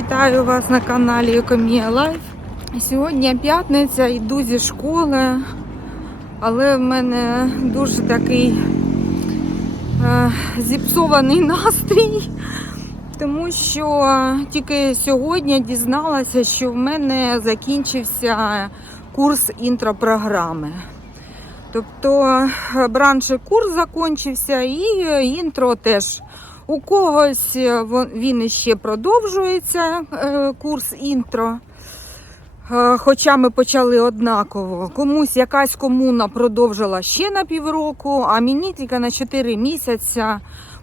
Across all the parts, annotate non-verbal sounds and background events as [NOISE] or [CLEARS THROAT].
Вітаю вас на каналі Екомія Лайф. Сьогодні п'ятниця, йду зі школи, але в мене дуже такий е, зіпсований [LAUGHS] настрій, тому що тільки сьогодні дізналася, що в мене закінчився курс інтропрограми. Тобто е, бранший курс закінчився і інтро теж. У когось е, він іще продовжується, е, курс інтро. Е, Хоча ми почали однаково. Комусь якась комуна продовжила ще на півроку, а мені тільки на 4 місяці,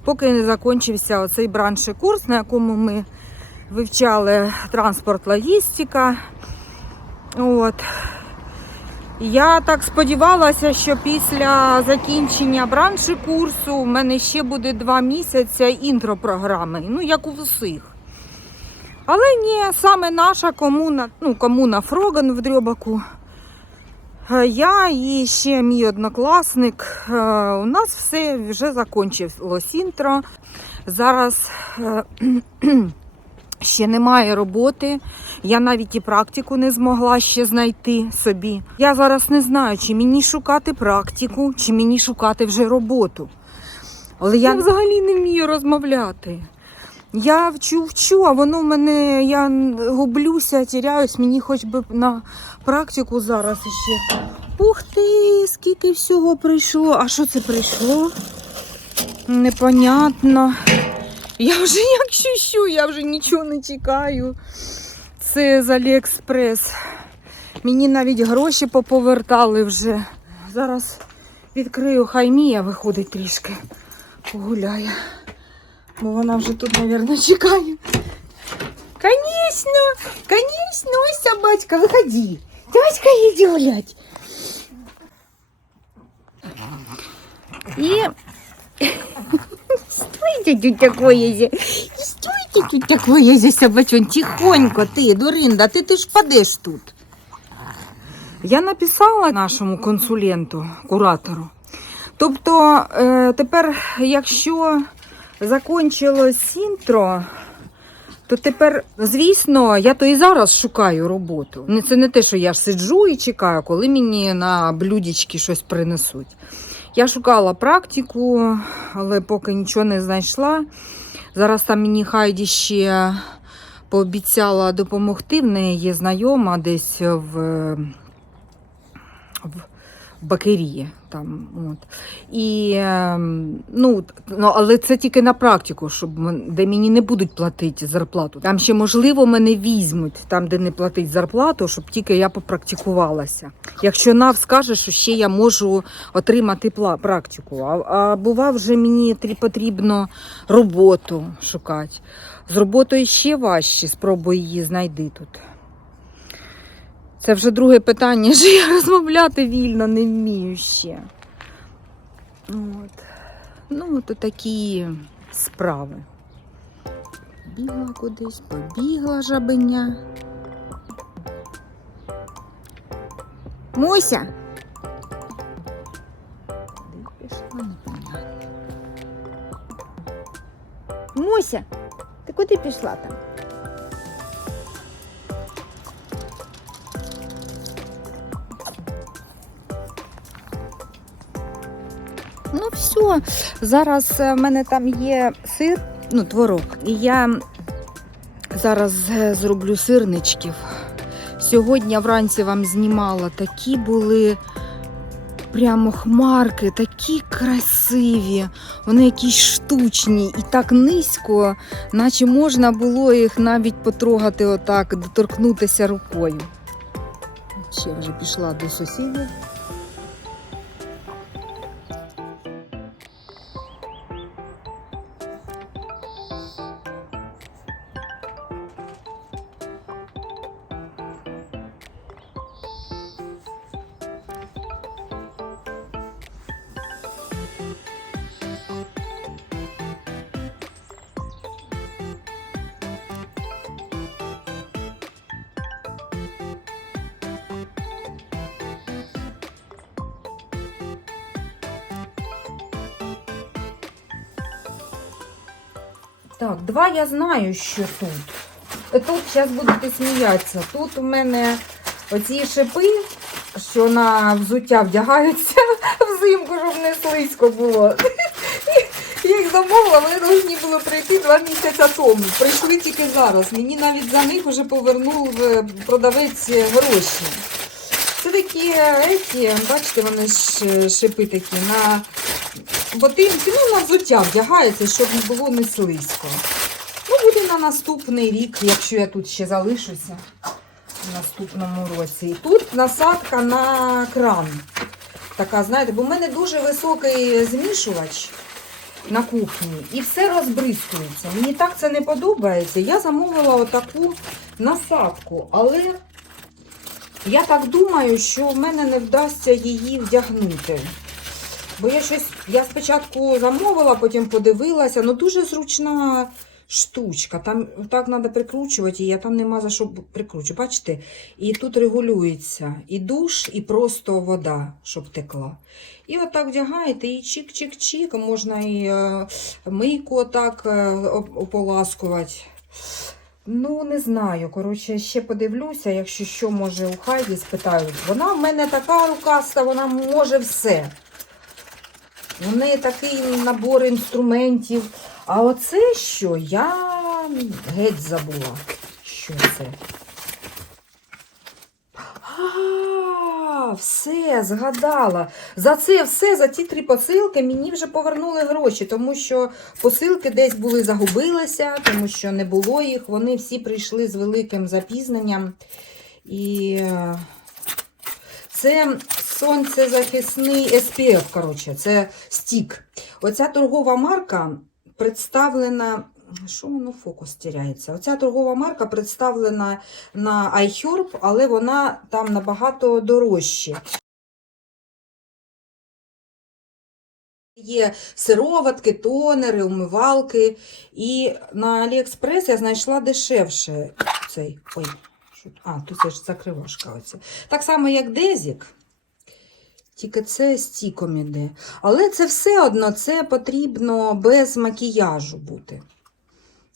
поки не закінчився оцей бранший курс, на якому ми вивчали транспорт, логістика. От. Я так сподівалася, що після закінчення бранші курсу у мене ще буде два місяці інтро-програми, ну як у всіх. Але ні, саме наша комуна, ну комуна Фроган в Дрьобаку. е, Я і ще мій однокласник. е, У нас все вже закінчилось інтро. Зараз е, [CLEARS THROAT] ще немає роботи. Я навіть і практику не змогла ще знайти собі. Я зараз не знаю, чи мені шукати практику, чи мені шукати вже роботу. Але я взагалі не вмію розмовляти. Я вчу, вчу, а воно в мене, я гублюся, тіряюсь, мені хоч би на практику зараз іще. Ух ти, скільки всього прийшло. А що це прийшло? Непонятно. Я вже як щущу, я вже нічого не чекаю. Це з Аліекспрес. Мені навіть гроші поповертали вже. Зараз відкрию, хай Мія виходить трішки. Погуляє. Бо вона вже тут, мабуть, чекає. Конечно, конечно, ось собачка, виходи. Давай-ка гулять. И Стойте же. И стойте такое же, собачон. Тихонько ти, Дуринда, ти, ти ж падеш тут. Я написала нашому консуленту, куратору. Тобто, е, тепер, якщо закінчилось інтро, то тепер, звісно, я то і зараз шукаю роботу. Це не те, що я ж сиджу і чекаю, коли мені на блюдечки щось принесуть. Я шукала практику, але поки нічого не знайшла. Зараз там мені Хайді ще пообіцяла допомогти. В неї є знайома десь в, Бакерії. Там, от. І, ем, ну, ну, але це тільки на практику, щоб де мені не будуть платити зарплату. Там ще, можливо, мене візьмуть, там, де не платить зарплату, щоб тільки я попрактикувалася. Якщо НАВ скаже, що ще я можу отримати практику. А, а бува вже мені трі- потрібно роботу шукати. З роботою ще важче, спробуй її знайди тут. Це вже друге питання, [LAUGHS] що я розмовляти вільно не вмію ще. От. Ну, то такі справи. Бігла кудись, побігла жабеня. Муся. Куди пішла, непонятно. Муся, ти куди пішла там? Все. Зараз е, в мене там є сир, ну, творог. І я зараз е, зроблю сирничків. Сьогодні вранці вам знімала такі були прямо хмарки, такі красиві, вони якісь штучні і так низько, наче можна було їх навіть потрогати отак, доторкнутися рукою. Ще вже пішла до сусідів. Так, два я знаю, що тут. Е, Тут зараз будете сміятися. Тут у мене оці шипи, що на взуття вдягаються [LAUGHS] взимку, щоб не слизько було. Я їх замовила, вони повинні були прийти два місяці тому. Прийшли тільки зараз. Мені навіть за них вже повернув е, продавець гроші. Це такі, е, еті, бачите, вони ж е, шипи такі на ботинки, ну на взуття вдягається, щоб не було не слизько. Ну, буде на наступний рік, якщо я тут ще залишуся в наступному році. Тут насадка на кран. Така, знаєте, бо в мене дуже високий змішувач на кухні і все розбризкується. Мені так це не подобається. Я замовила отаку насадку, але я так думаю, що в мене не вдасться її вдягнути. Бо я щось, я спочатку замовила, потім подивилася, ну дуже зручна штучка. Там так треба прикручувати її, а там нема за що прикручувати. Бачите? І тут регулюється і душ, і просто вода, щоб текла. І отак вдягаєте, і чик-чик-чик, можна і е, мийку отак е, ополаскувати. Ну, не знаю. Коротше, ще подивлюся, якщо що, може, у Хайді спитають. Вона в мене така рукаста, вона може все. У неї такий набор інструментів. А оце що? Я геть забула. Що це? А, все, згадала. За це все, за ті три посилки мені вже повернули гроші, тому що посилки десь були загубилися, тому що не було їх. Вони всі прийшли з великим запізненням. І е, це сонцезахисний SPF, коротше, це стік. Оця торгова марка представлена. Що воно фокус тіряється? Оця торгова марка представлена на iHerb, але вона там набагато дорожча. Є сироватки, тонери, умивалки. І на Аліекспрес я знайшла дешевше цей. Ой, що- а, тут це ж закривашка. Оця. Так само, як Дезік. Тільки це стіком іде. Але це все одно це потрібно без макіяжу бути.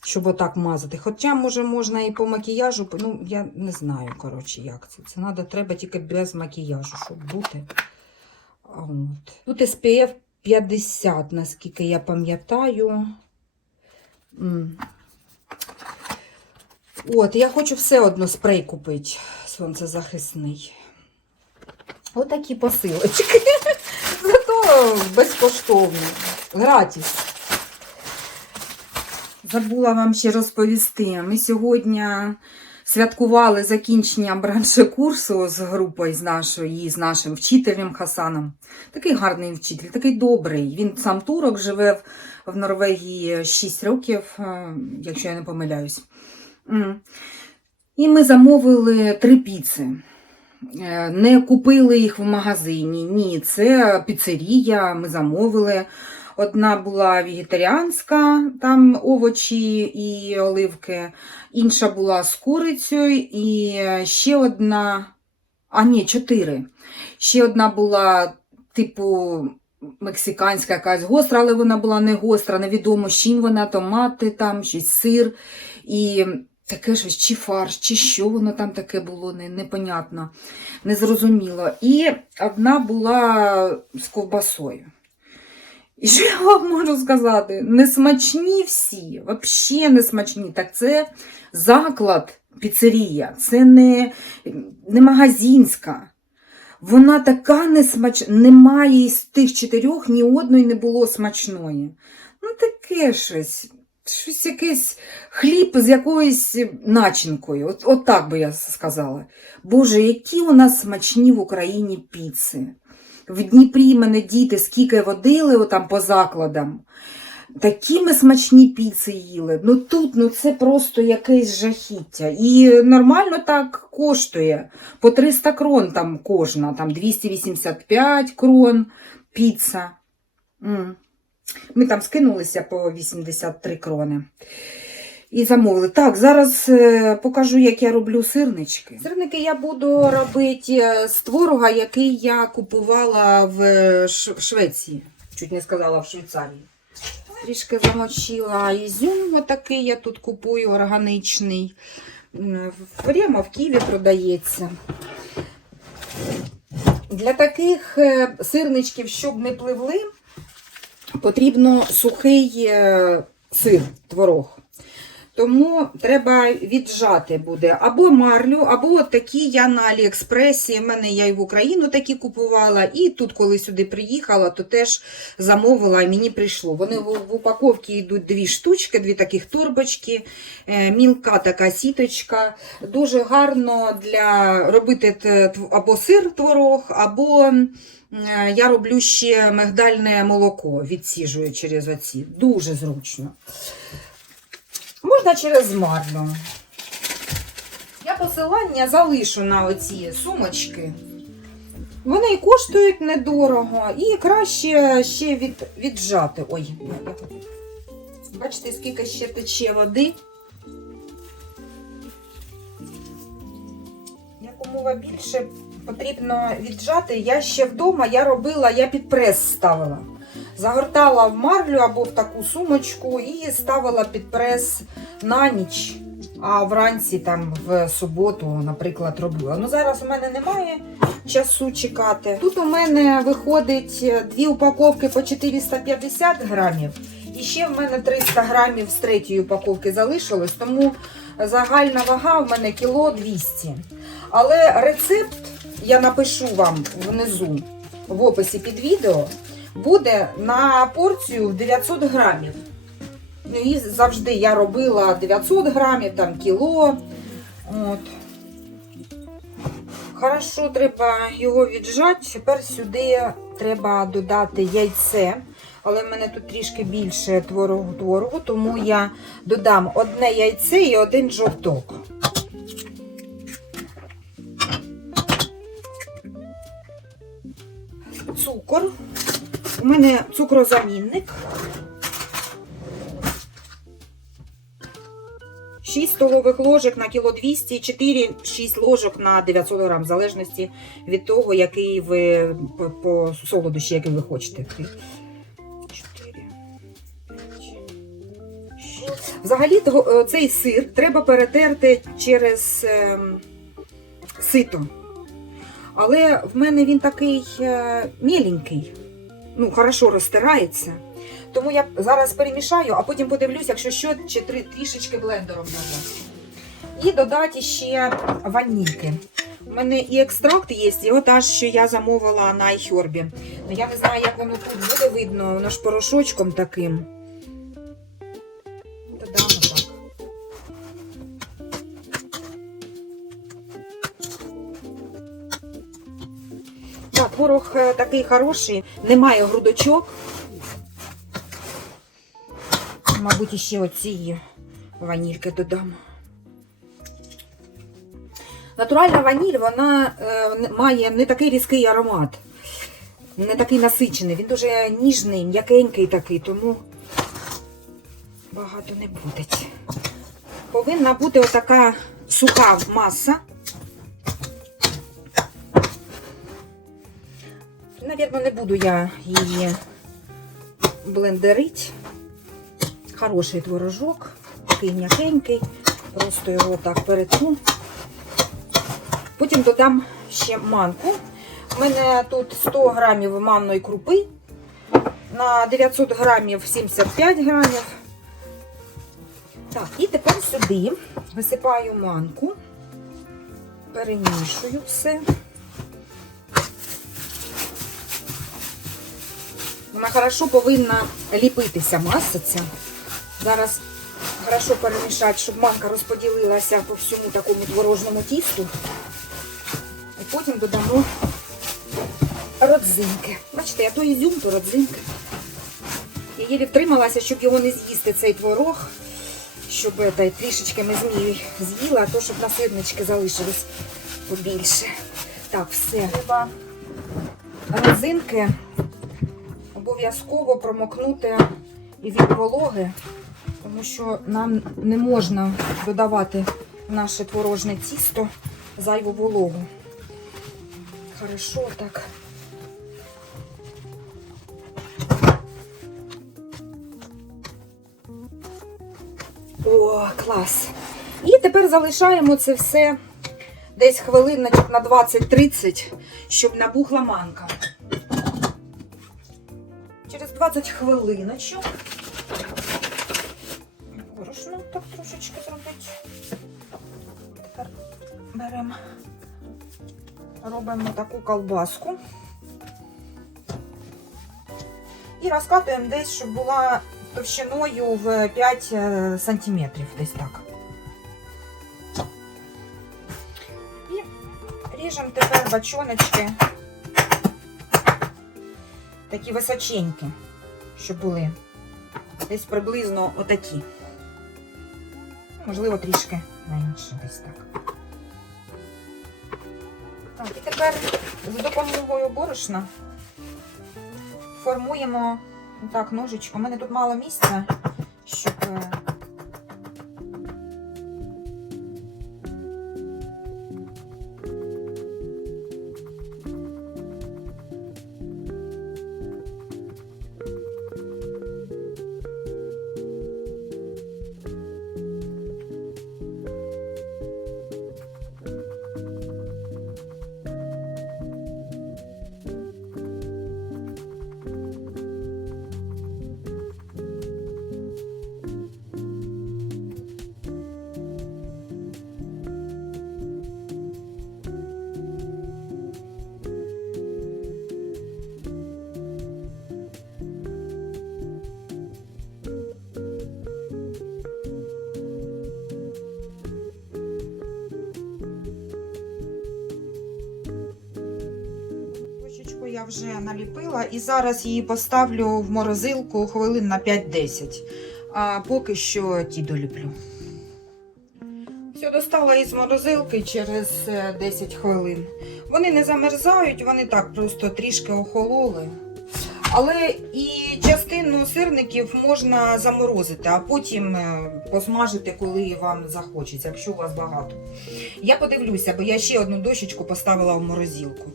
Щоб отак мазати. Хоча, може, можна і по макіяжу, ну, я не знаю, коротше, як це. Це надо, треба тільки без макіяжу, щоб бути. От. Тут SPF 50, наскільки я пам'ятаю. От, я хочу все одно спрей купити сонцезахисний. Отакі посилочки. [LAUGHS] Зато безкоштовно. Гратіс. Забула вам ще розповісти. Ми сьогодні святкували закінчення бранше-курсу з групою з нашою і з нашим вчителем Хасаном. Такий гарний вчитель, такий добрий. Він сам турок живе в- в Норвегії 6 років, е, якщо я не помиляюсь. І ми замовили три піци. Е, Не купили їх в магазині. Ні, це піцерія, ми замовили. Одна була вегетаріанська, там овочі і оливки, інша була з курицею, і ще одна, а ні, чотири. Ще одна була, типу, мексиканська якась гостра, але вона була не гостра, невідомо, з чим вона, томати, там, щось сир. І таке щось, чи фарш, чи що воно там таке було, не, непонятно, незрозуміло. І одна була з ковбасою. І що я вам можу сказати? Несмачні всі, взагалі не смачні. Так це заклад, піцерія, це не, не магазинська. Вона така несмачна, немає із тих чотирьох ні одної не було смачної. Ну, таке щось. Щось якийсь хліб з якоюсь начинкою. От, от так би я сказала. Боже, які у нас смачні в Україні піци. В Дніпрі мене діти скільки водили отам по закладам. Такі ми смачні піци їли. Ну тут ну це просто якесь жахіття. І нормально так коштує. По 300 крон там кожна, там 285 крон піца. М. Ми там скинулися по 83 крони. І замовили. Так, зараз е, покажу, як я роблю сирнички. Сирники я буду робити е, з творога, який я купувала в, Ш- в Швеції. Чуть не сказала в Швейцарії. Трішки замочила ізюм, отакий я тут купую органічний. Прямо в Києві продається. Для таких е, сирничків, щоб не пливли, потрібно сухий е, сир, творог. Тому треба віджати буде або марлю, або такі я на Аліекспресі. В мене я і в Україну такі купувала, і тут, коли сюди приїхала, то теж замовила і мені прийшло. Вони в, упаковці йдуть дві штучки, дві таких турбочки, е, мілка така сіточка. Дуже гарно для робити або сир творог, або я роблю ще мигдальне молоко, відсіжую через оці. Дуже зручно. Можна через марлю. Я посилання залишу на оці сумочки. Вони і коштують недорого, і краще ще від, віджати. Ой, бачите, скільки ще тече води. Якомога більше потрібно віджати. Я ще вдома я робила, я під прес ставила. Загортала в марлю або в таку сумочку і ставила під прес на ніч. А вранці, там в суботу, наприклад, робила. Ну зараз у мене немає часу чекати. Тут у мене виходить дві упаковки по 450 грамів. І ще в мене 300 грамів з третьої упаковки залишилось, тому загальна вага в мене кіло 200. Але рецепт я напишу вам внизу в описі під відео буде на порцію 900 грамів. Ну і завжди я робила 900 грамів, там кіло. От. Хорошо, треба його віджати. Тепер сюди треба додати яйце. Але в мене тут трішки більше творогу, творогу, тому я додам одне яйце і один жовток. Цукор. У мене цукрозамінник. 6 столових ложок на кіло 200, 4-6 ложок на 900 грам, в залежності від того, який ви по, по солодощі, який ви хочете. 4, 5, 6. Взагалі е, цей сир треба перетерти через ем, сито. Але в мене він такий е, міленький, ну, хорошо розтирається. Тому я зараз перемішаю, а потім подивлюсь, якщо що, чи три, трішечки блендером надо. І додати ще ванільки. У мене і екстракт є, і от аж що я замовила на iHerb. Ну, Я не знаю, як воно тут буде видно, воно ж порошочком таким. Творог е, такий хороший, немає грудочок. Мабуть, ще оці ванільки додам. Натуральна ваніль, вона е, має не такий різкий аромат, не такий насичений. Він дуже ніжний, м'якенький такий, тому багато не буде. Повинна бути отака суха маса. Навірно, не буду я її блендерить. Хороший творожок, такий м'якенький. Просто його так перетру. Потім додам ще манку. У мене тут 100 грамів манної крупи. На 900 грамів 75 грамів. Так, і тепер сюди висипаю манку, перемішую все. Вона хорошо повинна ліпитися маса ця. Зараз хорошо перемішати, щоб манка розподілилася по всьому такому творожному тісту. І потім додамо родзинки. Бачите, я то ізюм, то родзинки. Я єлі втрималася, щоб його не з'їсти, цей творог, щоб та, трішечки ми змію з'їла, а то щоб на сирнички залишилось побільше. Так, все. Треба родзинки обов'язково промокнути і від вологи, тому що нам не можна додавати в наше творожне тісто зайву вологу. Хорошо так. О, клас. І тепер залишаємо це все десь хвилиночок на 20-30, щоб набухла манка. Через 20 хвилиночок. Борошно так трошечки зробити. Тепер беремо, робимо таку колбаску. І розкатуємо десь, щоб була товщиною в 5 е, сантиметрів, десь так. І ріжемо тепер бачоночки такі височенькі, щоб були десь приблизно отакі. Можливо, трішки менше десь так. Так, і тепер за допомогою борошна формуємо так ножичком. У мене тут мало місця, щоб. Вже наліпила і зараз її поставлю в морозилку хвилин на 5-10. А поки що ті доліплю. Все достала із морозилки через е, 10 хвилин. Вони не замерзають, вони так просто трішки охололи. Але і частину сирників можна заморозити, а потім е, посмажити, коли вам захочеться, якщо у вас багато. Я подивлюся, бо я ще одну дощечку поставила в морозилку.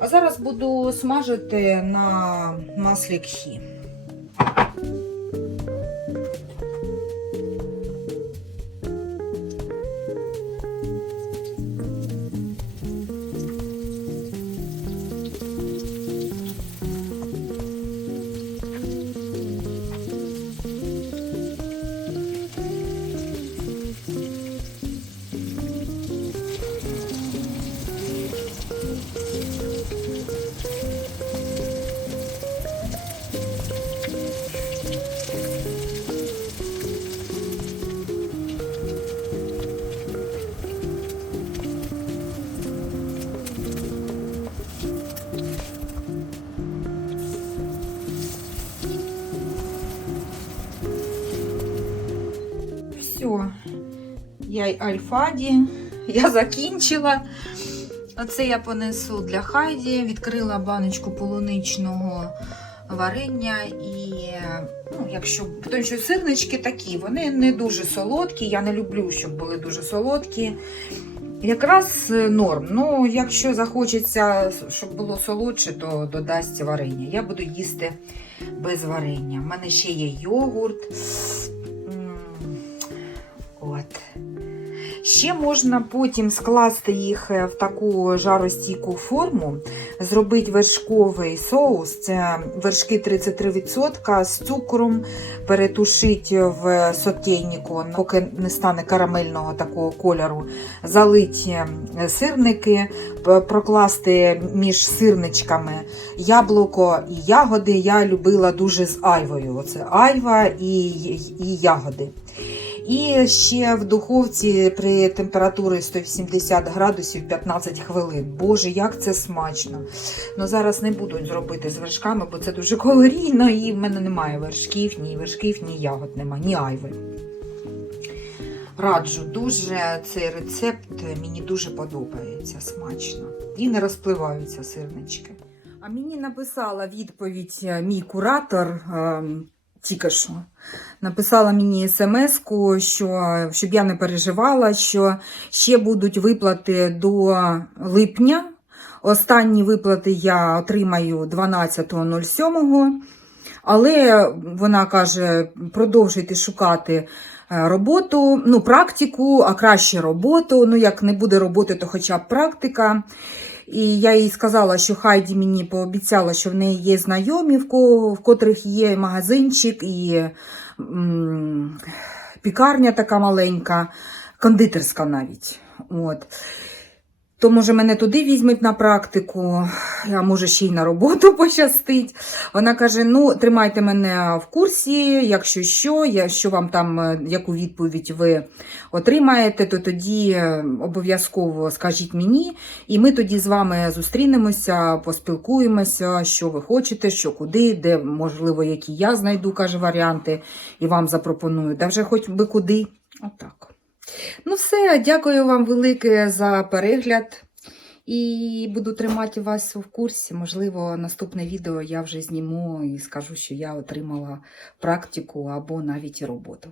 А зараз буду смажити на маслі кхі. Я альфаді, я закінчила. Оце я понесу для Хайді. Відкрила баночку полуничного варення. І ну, якщо тому що сирнички такі, вони не дуже солодкі. Я не люблю, щоб були дуже солодкі. Якраз е, норм. Ну, якщо захочеться, щоб було солодше, то додасть варення. Я буду їсти без варення. У мене ще є йогурт. Ще можна потім скласти їх е, в таку жаростійку форму, зробити вершковий соус. Це вершки 33% з цукром, перетушити в сотейнику, поки не стане карамельного такого кольору, залити е, сирники, прокласти між сирничками яблуко і ягоди. Я любила дуже з айвою. Оце айва і, і ягоди. І ще в духовці при температурі 180 градусів 15 хвилин. Боже, як це смачно. Ну зараз не буду зробити з вершками, бо це дуже калорійно, і в мене немає вершків, ні вершків, ні ягод нема, ні айви. Раджу дуже цей рецепт, мені дуже подобається смачно. І не розпливаються сирнички. А мені написала відповідь е, мій куратор ем, тільки що. Написала мені смс-ку, що щоб я не переживала, що ще будуть виплати до липня. Останні виплати я отримаю 12.07. Але вона каже, продовжуйте шукати е, роботу, ну, практику, а краще роботу. Ну, як не буде роботи, то хоча б практика. І я їй сказала, що Хайді мені пообіцяла, що в неї є знайомі, в, ко- в котрих є магазинчик і м, пікарня така маленька, кондитерська навіть. От. То, може, мене туди візьмуть на практику, а може ще й на роботу [LAUGHS] пощастить. Вона каже: ну, тримайте мене в курсі, якщо що, я- що вам там, е, яку відповідь ви отримаєте, то тоді е, обов'язково скажіть мені, і ми тоді з вами зустрінемося, поспілкуємося, що ви хочете, що куди, де, можливо, які я знайду, каже, варіанти, і вам запропоную. Да вже хоч би куди. Отак. Ну, все, дякую вам велике за перегляд. І буду тримати вас в курсі. Можливо, наступне відео я вже зніму і скажу, що я отримала практику або навіть роботу.